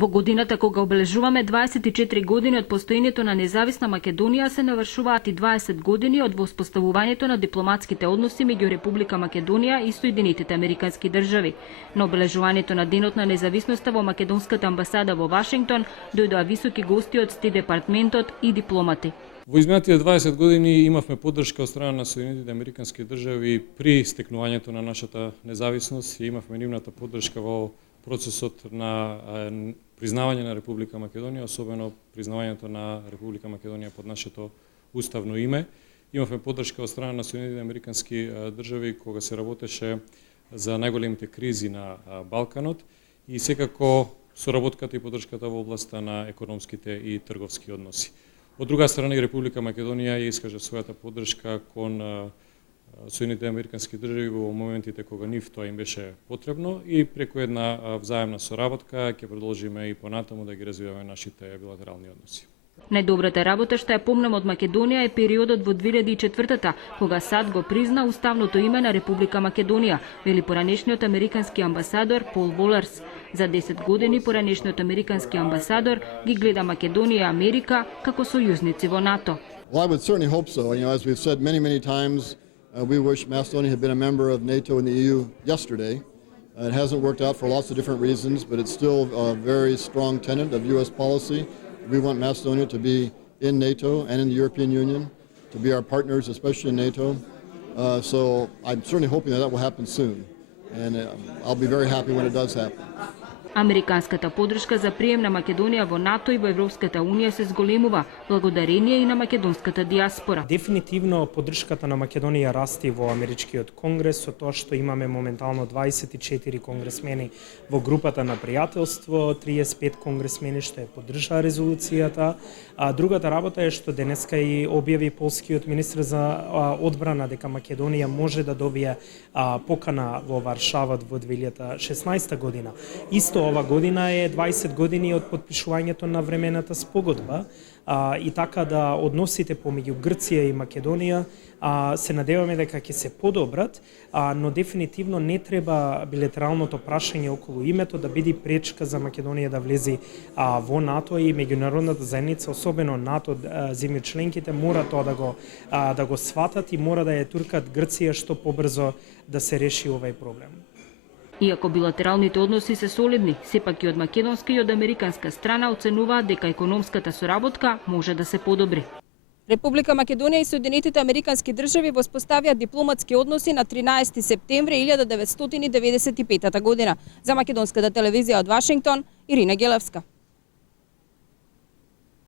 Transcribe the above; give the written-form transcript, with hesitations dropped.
Во годината кога обележуваме 24 години од постоењето на независна Македонија, се навршуваат и 20 години од воспоставувањето на дипломатските односи меѓу Република Македонија и Соединетите Американски држави. На обележувањето на Денот на независноста во Македонската амбасада во Вашингтон дојдоа високи гости од Стет департментот и дипломати. Во изминатите 20 години имавме поддршка од страна на Соединетите Американски држави при стекнувањето на нашата независност и имавме нивната поддршка во процесот на признавање на Република Македонија, особено признавањето на Република Македонија под нашето уставно име. Имавме поддршка од страна на Соединетите Американски држави кога се работеше за најголемите кризи на Балканот и секако соработката и поддршката во областа на економските и трговски односи. Од друга страна и Република Македонија ја искажа својата поддршка кон Соединетите Американски држави во моментите кога нив тоа им беше потребно и преку една взаемна соработка ќе продолжиме и понатаму да ги развиваме нашите билатерални односи. Најдобрата работа што ја помнам од Македонија е периодот во 2004-та, кога САД го призна уставното име на Република Македонија, вели поранешниот американски амбасадор Пол Волерс. За 10 години поранешниот американски амбасадор ги гледа Македонија и Америка како сојузници во НАТО. Well, I would certainly hope so. As we've said many times, we wish Macedonia had been a member of NATO and the EU yesterday. It hasn't worked out for lots of different reasons, but it's still a very strong tenet of U.S. policy. We want Macedonia to be in NATO and in the European Union, to be our partners, especially in NATO. So I'm certainly hoping that will happen soon, and I'll be very happy when it does happen. Американската поддршка за прием на Македонија во НАТО и во Европската Унија се зголемува благодарение и на македонската диаспора. Дефинитивно поддршката на Македонија расти во Америчкиот конгрес, со тоа што имаме моментално 24 конгресмени во групата на пријателство, 35 конгресмени што ја поддржаа резолуцијата. Другата работа е што денеска и објави полскиот министр за одбрана дека Македонија може да добие покана во Варшава во 2016 година. Исто ова година е 20 години од потпишувањето на времената спогодба и така да односите помеѓу Грција и Македонија се надеваме дека ќе се подобрат, но дефинитивно не треба билатералното прашање околу името да биде пречка за Македонија да влезе во НАТО и меѓународната заедница, особено НАТО земји членките, мора тоа да го сватат и мора да ја туркат Грција што побрзо да се реши овај проблем. Иако билатералните односи се солидни, сепак и од македонска и од американска страна оценуваат дека економската соработка може да се подобри. Република Македонија и Соединетите Американски држави воспоставија дипломатски односи на 13 септември 1995 година. За македонската телевизија од Вашингтон, Ирина Гелевска.